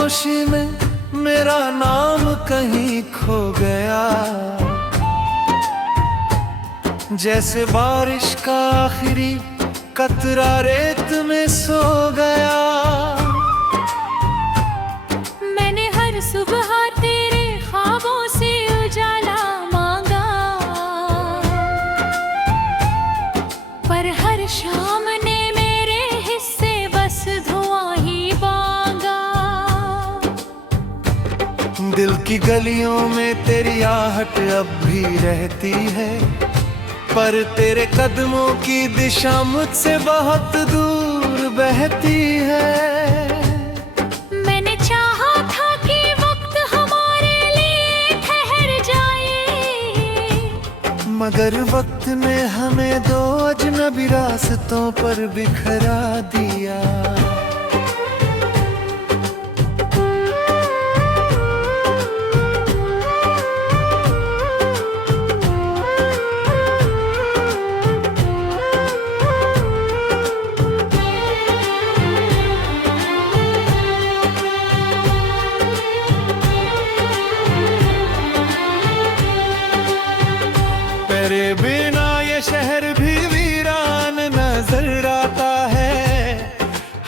खामोशी में मेरा नाम कहीं खो गया, जैसे बारिश का आखिरी कतरा रेत में सो गया। मैंने हर सुबह तेरे ख्वाबों से उजाला मांगा, पर हर शाम ने मेरे हिस्से बस धुआं ही मांगा। दिल की गलियों में तेरी आहट अब भी रहती है, पर तेरे कदमों की दिशा मुझसे बहुत दूर बहती है। मैंने चाहा था कि वक्त हमारे लिए ठहर जाए, मगर वक्त ने हमें दो अजनबी रास्तों पर बिखरा दिया। तेरे बिना ये शहर भी वीरान नजर आता है,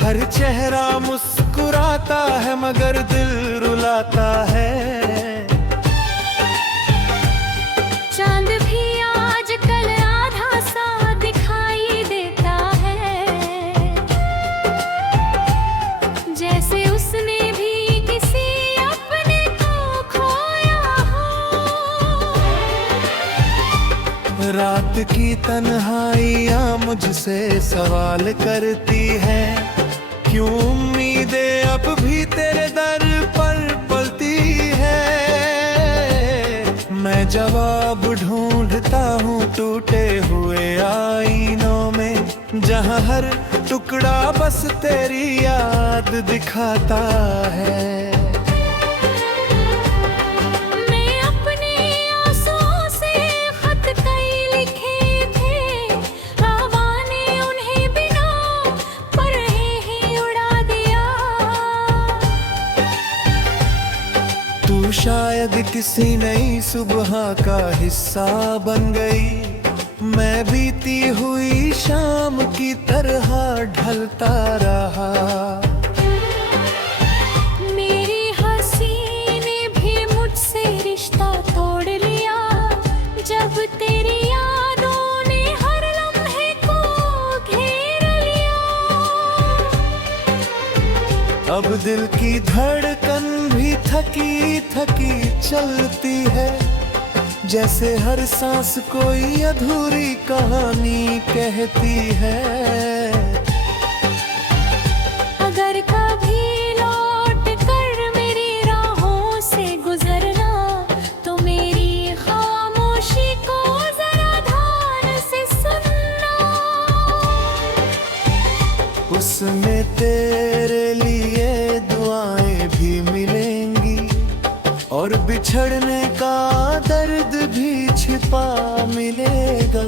हर चेहरा मुस्कुराता है मगर दिल रुलाता है। चांद भी आजकल आधा सा दिखाई देता है, जैसे उसने भी किसी अपने को खोया हो। रात की तन्हाइयाँ मुझसे सवाल करती है, क्यों उम्मीदें अब भी तेरे दर पर पलती है। मैं जवाब ढूंढता हूँ टूटे हुए आईनों में, जहाँ हर टुकड़ा बस तेरी याद दिखाता है। तू शायद किसी नई सुबह का हिस्सा बन गई, मैं बीती हुई शाम की तरह ढलता रहा। मेरी हंसी ने भी मुझसे रिश्ता तोड़ लिया, जब तेरी यादों ने हर लम्हे को घेर लिया। अब दिल की धड़कन भी थकी थकी चलती है, जैसे हर सांस कोई अधूरी कहानी कहती है। अगर कभी लौट कर मेरी राहों से गुजरना, तो मेरी खामोशी को जरा ध्यान से सुनना। उसमें तेरे लिए दुआएं भी मिलेंगी, और बिछड़ने का दर्द भी छिपा मिलेगा।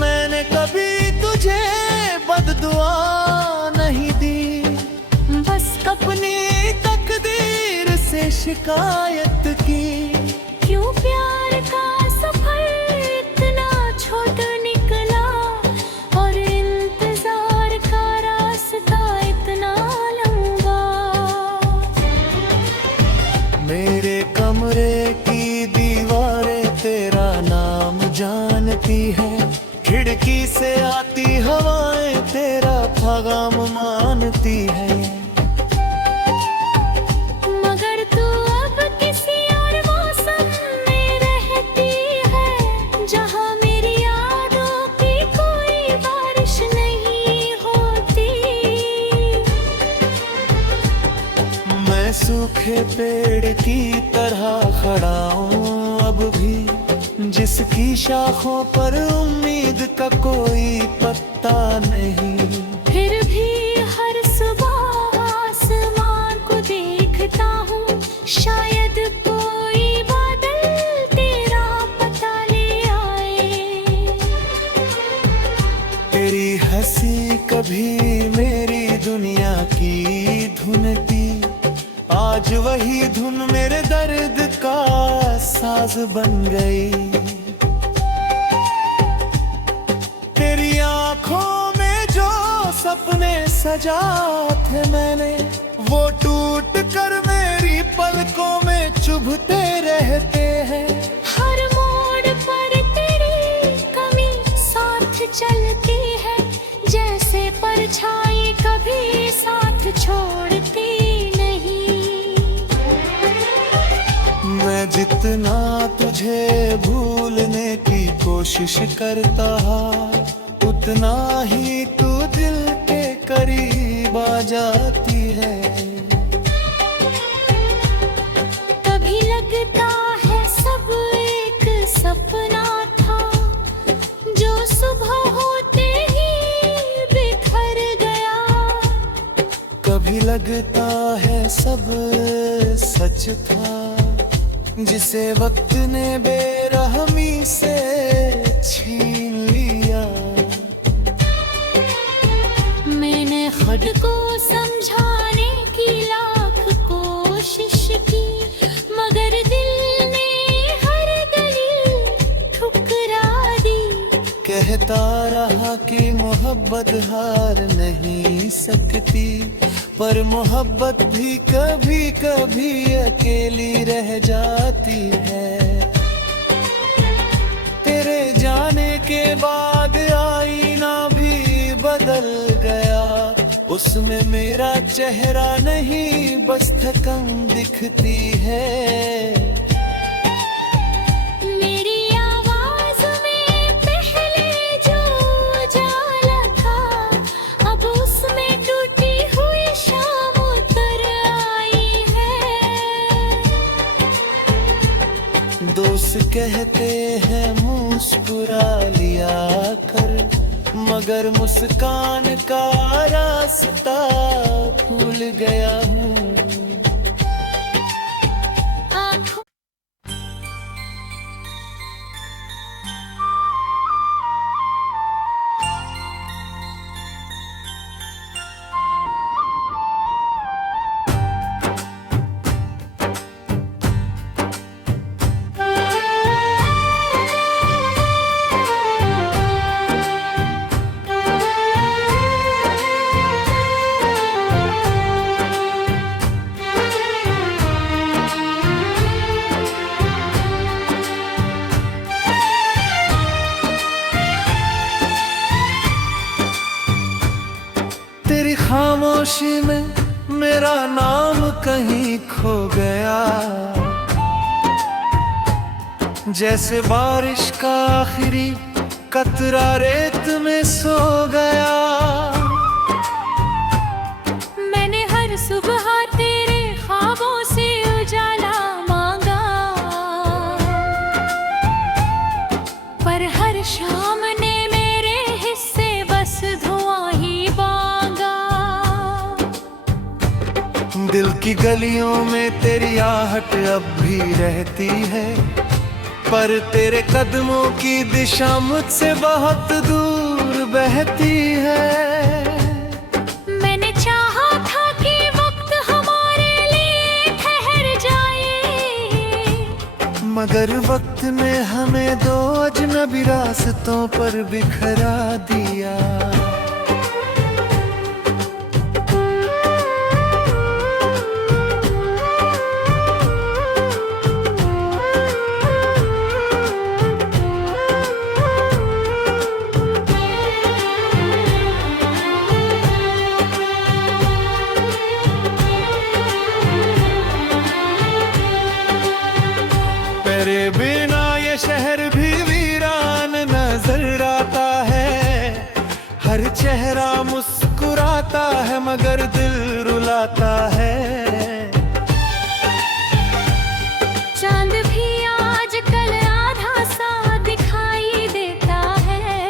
मैंने कभी तुझे बददुआ नहीं दी, बस अपनी तकदीर से शिकायत की। क्यों प्यार का सफर इतना छोटा निकला, और इंतजार का रास्ता इतना लंबा। मेरे कमरे की दीवारें तेरा नाम जानती है, खिड़की से आती हवाएं तेरा पैगाम मानती है। मगर तू अब किसी और मौसम में रहती है, जहाँ मेरी यादों की कोई बारिश नहीं होती। मैं सूखे पेड़ की तरह खड़ा हूँ अब भी, जिसकी शाखों पर उम्मीद का कोई पत्ता नहीं। फिर भी हर सुबह आसमान को देखता हूँ, शायद कोई बादल तेरा पता ले आए। तेरी हंसी कभी मेरी दर्द का साज बन गई। तेरी आंखों में जो सपने सजा थे मैंने, वो टूट कर मेरी पलकों में चुभते रहते हैं। हर मोड़ पर तेरी कमी साथ चलती है, जैसे परछाई कभी साथ छोड़ती नहीं। मैं जितना तुझे भूलने की कोशिश करता, उतना ही तू दिल के करीब आ जाती है। कभी लगता है सब एक सपना था, जो सुबह होते ही बिखर गया। कभी लगता है सब सच था, जिसे वक्त ने बेरहमी से छीन लिया। मैंने खुद को समझाने की लाख कोशिश की, मगर दिल ने हर दलील ठुकरा दी। कहता रहा कि मोहब्बत हार नहीं सकती, पर मोहब्बत भी कभी कभी अकेली रह जाती है। तेरे जाने के बाद आईना भी बदल गया, उसमें मेरा चेहरा नहीं बस थकन दिखती है। मेरी आवाज में पहले जो उजाला था, अब उसमें टूटी हुई शाम उतर आई है। दोस्त कहते हैं मुस्कुरा लिया कर, मगर मुस्कान का रास्ता भूल गया हूँ। आँखों तेरी खामोशी में मेरा नाम कहीं खो गया, जैसे बारिश का आखिरी कतरा रेत में सो गया। मैंने हर सुबह तेरे ख्वाबों से उजाला मांगा, पर हर शाम ने मेरे हिस्से बस धुआं ही मांगा। दिल की गलियों में तेरी आहट अब भी रहती है, पर तेरे कदमों की दिशा मुझसे बहुत दूर बहती है। मैंने चाहा था कि वक्त हमारे लिए ठहर जाए, मगर वक्त ने हमें दो अजनबी रास्तों पर बिखरा दिया। तेरे बिना ये शहर भी वीरान नजर आता है। हर चेहरा मुस्कुराता है मगर दिल रुलाता है। चांद भी आजकल आधा सा दिखाई देता है,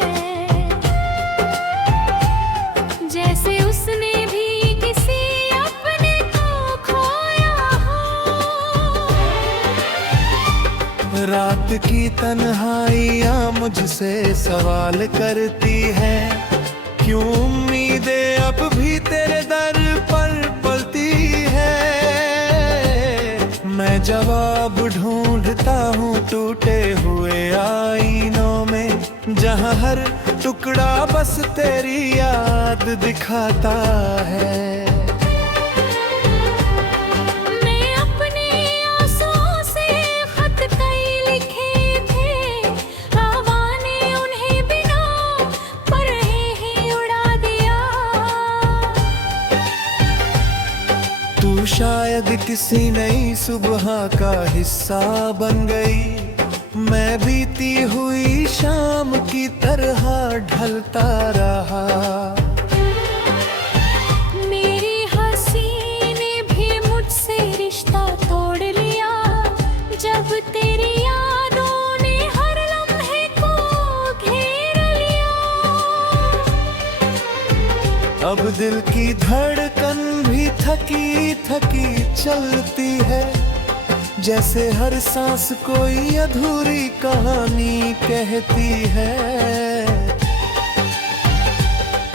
जैसे उसने भी किसी अपने को खोया हो। रात की तन्हाइयाँ मुझसे सवाल करती है, क्यों उम्मीदें अब भी तेरे दर पर पलती है। मैं जवाब ढूंढता हूँ टूटे हुए आईनों में, जहाँ हर टुकड़ा बस तेरी याद दिखाता है। मैं अपने आंसुओं से खत कई लिखे थे, हवा ने उन्हें बिना पढ़े ही उड़ा दिया। तू शायद किसी नई सुबह का हिस्सा बन गई, मैं बीती हुई शाम की तरह ढलता रहा। मेरी हंसी ने भी मुझसे रिश्ता तोड़ लिया, जब तेरी यादों ने हर लम्हे को घेर लिया। अब दिल की धड़कन भी थकी थकी चलती है, जैसे हर सांस कोई अधूरी कहानी कहती है।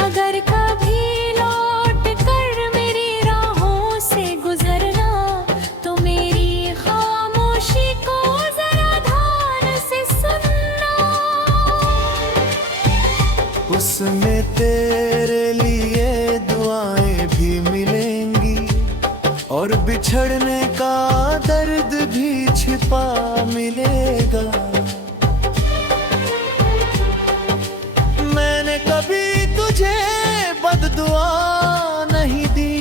अगर कभी लौट कर मेरी राहों से गुजरना, तो मेरी खामोशी को जरा ध्यान से सुनना। उसमें तेरे लिए दुआएं भी मिलेंगी, और बिछड़ने का दर्द भी छिपा मिलेगा। मैंने कभी तुझे बददुआ नहीं दी,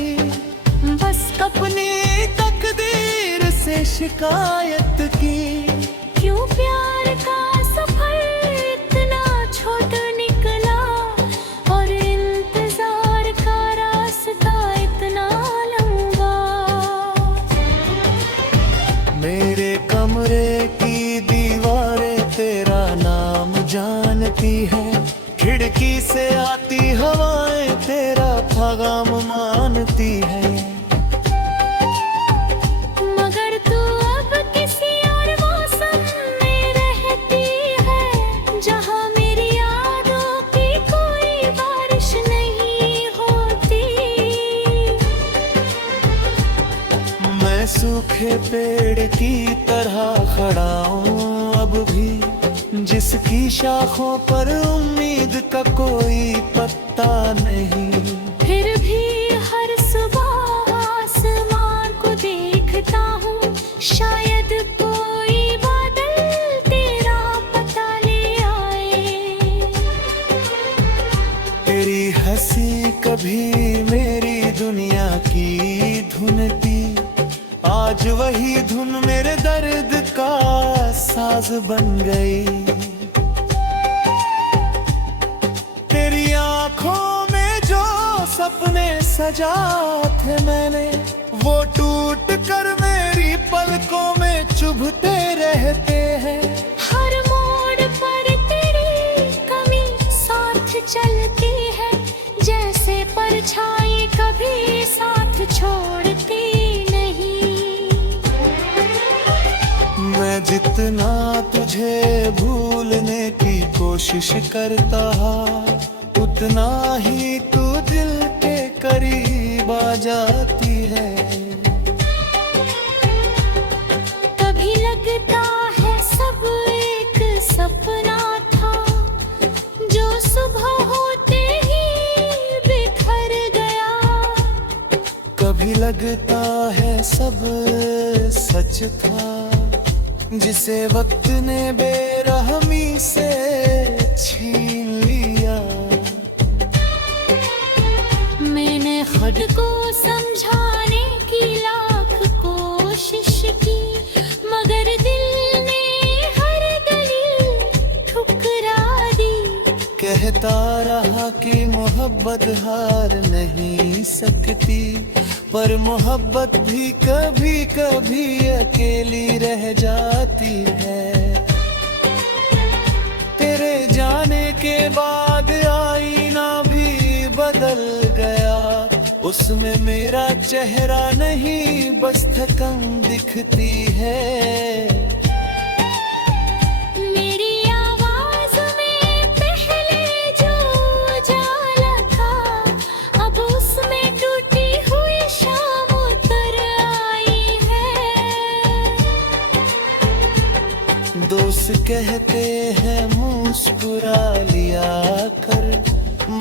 बस अपनी तकदीर से शिकायत की। क्यों प्यार का सफर इतना छोटा निकला, और इंतजार का रास्ता इतना लंबा। मेरे कमरे की दीवारें तेरा नाम जानती है, खिड़की से आती हवाएं तेरा पैगाम मानती है। मगर तू अब किसी और मौसम में रहती है, जहाँ मेरी यादों की कोई बारिश नहीं होती। मैं सूखे पेड़ की तरह खड़ा हूँ अब भी, जिसकी शाखों पर उम्मीद का कोई पत्ता नहीं। फिर भी हर सुबह आसमान को देखता हूँ, शायद कोई बादल तेरा पता ले आए। तेरी हंसी कभी मेरी दुनिया की धुन थी, आज वही धुन मेरे दर्द का साज बन गई। तेरी आंखों में जो सपने सजा थे मैंने, वो टूट कर मेरी पलकों में चुभते रहते हैं। हर मोड़ पर तेरी कमी साथ चलती है, जैसे परछाई कभी साथ छोड़ती नहीं। मैं जितना तुझे भूलने की कोशिश करता, उतना ही तू दिल के करीब आ जाती है। कभी लगता है सब एक सपना था, जो सुबह होते ही बिखर गया। कभी लगता है सब सच था, जिसे वक्त ने बेरहमी से छीन लिया। मैंने खुद को समझाने की लाख कोशिश की, मगर दिल ने हर दलील ठुकरा दी। कहता रहा कि मोहब्बत हार नहीं सकती, पर मोहब्बत भी कभी कभी अकेली रह जाती है। तेरे जाने के बाद आईना भी बदल गया, उसमें मेरा चेहरा नहीं बस थकन दिखती है। मेरी आवाज में पहले जो उजाला था, अब उसमें टूटी हुई शाम उतर आई है। दोस्त कहते हैं मुस्कुरा लिया कर,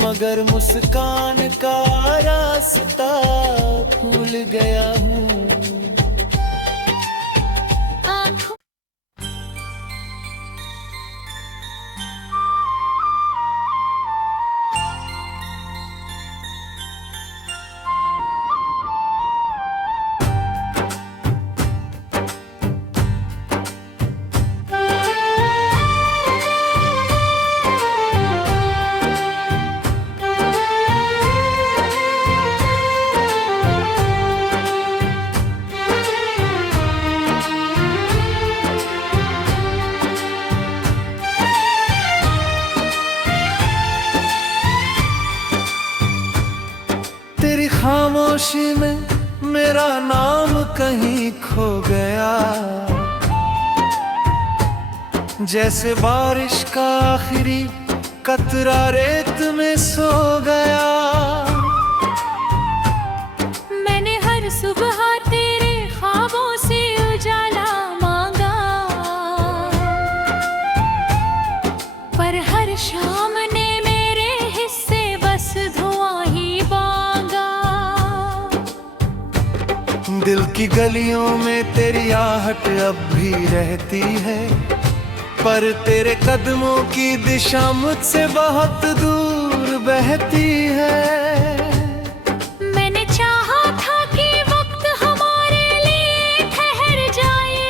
मगर मुस्कान का रास्ता भूल गया हूँ। आँखों तेरी खामोशी में मेरा नाम कहीं खो गया, जैसे बारिश का आखिरी कतरा रेत में सो गया। मैंने हर सुबह तेरे ख्वाबों से उजाला मांगा, पर हर शाम ने मेरे हिस्से बस धुआं ही बांगा। दिल की गलियों में तेरी आहट अब भी रहती है, पर तेरे कदमों की दिशा मुझसे बहुत दूर बहती है। मैंने चाहा था कि वक्त हमारे लिए ठहर जाए,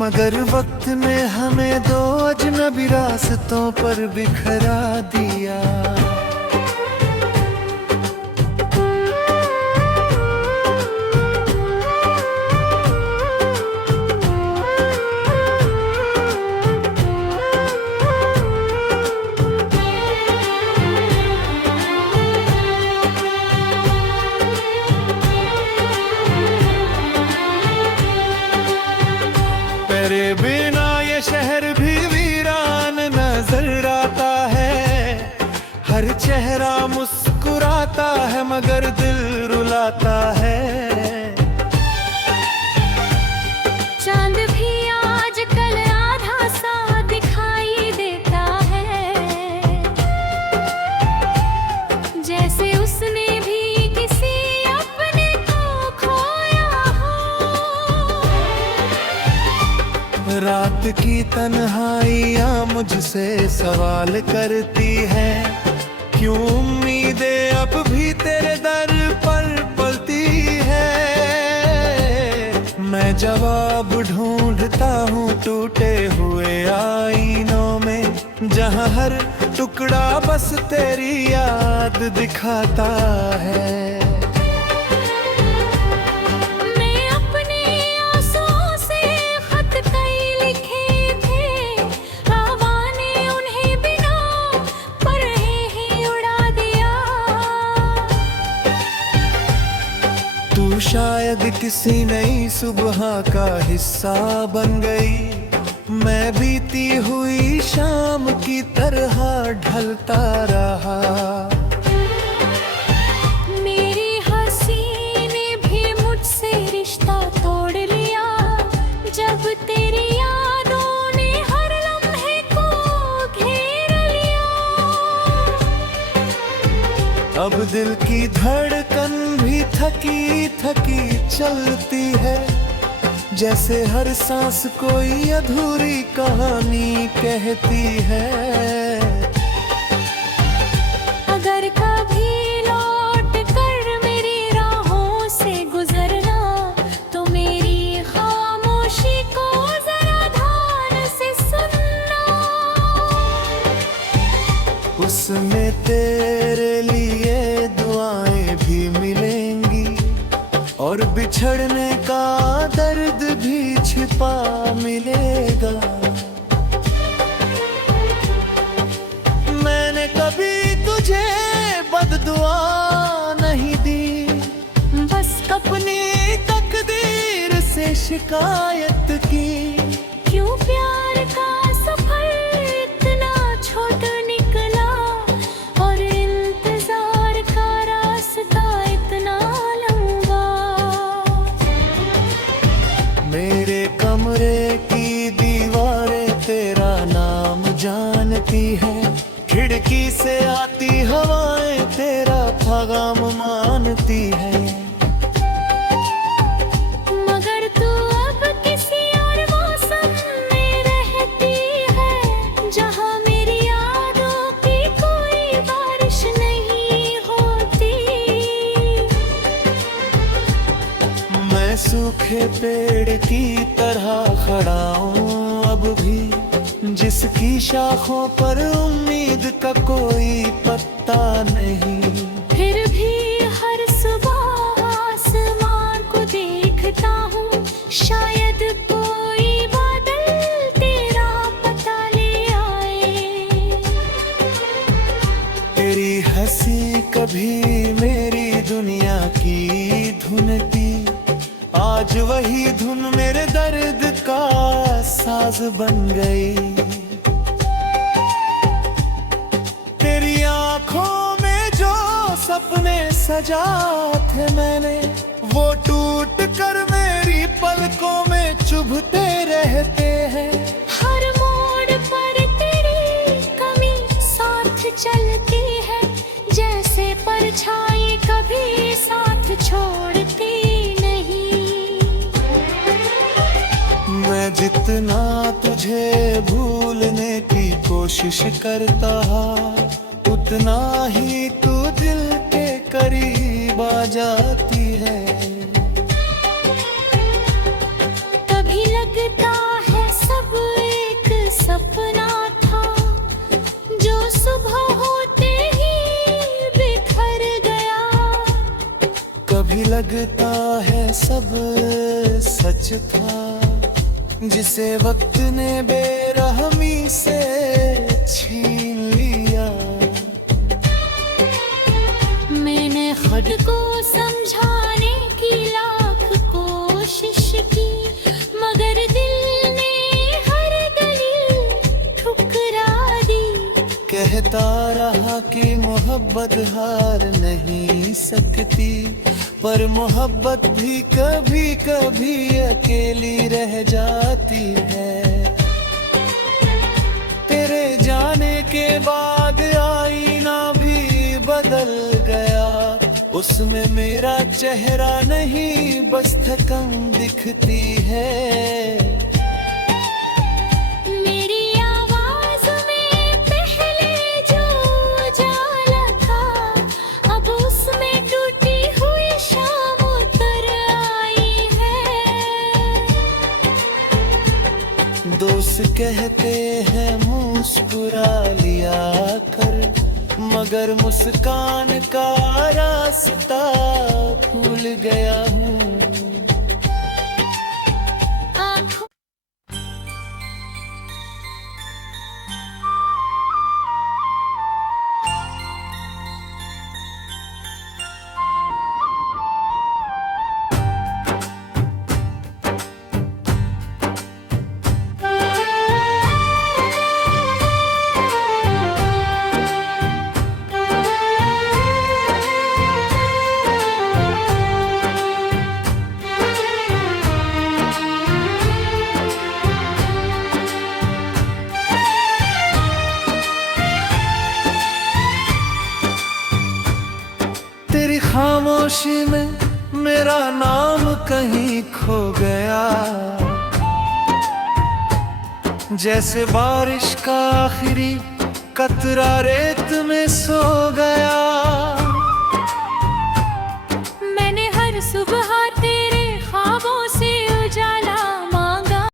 मगर वक्त ने हमें दो अजनबी रास्तों पर बिखरा दिया। तेरे बिना ये शहर भी वीरान नजर आता है, हर चेहरा मुस्कुराता है मगर दिल रुलाता है। चांद भी आजकल आधा सा दिखाई देता है, जैसे उसने भी किसी अपने को खोया हो। रात की तन्हाइयाँ मुझसे सवाल करती है, क्यों उम्मीदें अब भी तेरे दर पर पलती है। मैं जवाब ढूंढता हूँ टूटे हुए आईनों में, जहाँ हर टुकड़ा बस तेरी याद दिखाता है। मैं अपने आंसुओं से खत कई लिखे थे, हवा ने उन्हें बिना पढ़े ही उड़ा दिया। तू शायद किसी नई सुबह का हिस्सा बन गई, मैं बीती हुई शाम की तरह ढलता रहा। मेरी हंसी ने भी मुझसे रिश्ता तोड़ लिया, जब तेरी यादों ने हर लम्हे को घेर लिया। अब दिल की धड़कन भी थकी थकी चलती है, जैसे हर सांस कोई अधूरी कहानी कहती है। अगर कभी लौट कर मेरी राहों से गुजरना, तो मेरी खामोशी को जरा ध्यान से सुनना। उसमें तेरे लिए दुआएं भी मिलेंगी, और बिछड़ने का दर्द भी छिपा मिलेगा। मैंने कभी तुझे बददुआ नहीं दी, बस अपनी तकदीर से शिकायत की। क्यों प्यार का सफर इतना छोटा निकला, और इंतजार का रास्ता इतना लंबा। मेरे कमरे की खिड़की से आती हवाएं तेरा पैगाम मानती है। मगर तू अब किसी और मौसम में रहती है, जहाँ मेरी यादों की कोई बारिश नहीं होती। मैं सूखे पेड़ की तरह खड़ा हूँ अब भी, जिसकी शाखों पर उम्मीद का कोई पत्ता नहीं। फिर भी हर सुबह आसमान को देखता हूँ, शायद कोई बादल तेरा पता ले आए। तेरी हंसी कभी मेरी दुनिया की धुन थी, आज वही धुन मेरे दर्द का साज बन गई। तेरी आंखों में जो सपने सजा थे मैंने, वो टूट कर मेरी पलकों में चुभते रहते हैं। हर मोड़ पर तेरी कमी साथ चलती है, जैसे परछाई कभी साथ छोड़ती नहीं। मैं जितना तुझे भूलने की कोशिश करता, उतना ही तू दिल के करीब आ जाती है। कभी लगता है सब एक सपना था, जो सुबह होते ही बिखर गया। कभी लगता है सब सच था, जिसे वक्त ने बेरहमी से छीन लिया। मैंने खुद को समझाने की लाख कोशिश की, मगर दिल ने हर दलील ठुकरा दी। कहता रहा कि मोहब्बत हार नहीं सकती, पर मोहब्बत भी कभी कभी अकेली रह जाती है। तेरे जाने के बाद आईना भी बदल गया, उसमें मेरा चेहरा नहीं बस थकन दिखती है। मेरी आवाज में पहले जो उजाला था, अब उसमें टूटी हुई शाम उतर आई है। दोस्त कहते हैं मुस्कुरा लिया कर, मगर मुस्कान का रास्ता भूल गया हूँ। आँखों तेरी खामोशी में मेरा नाम कहीं खो गया, जैसे बारिश का आखिरी कतरा रेत में सो गया। मैंने हर सुबह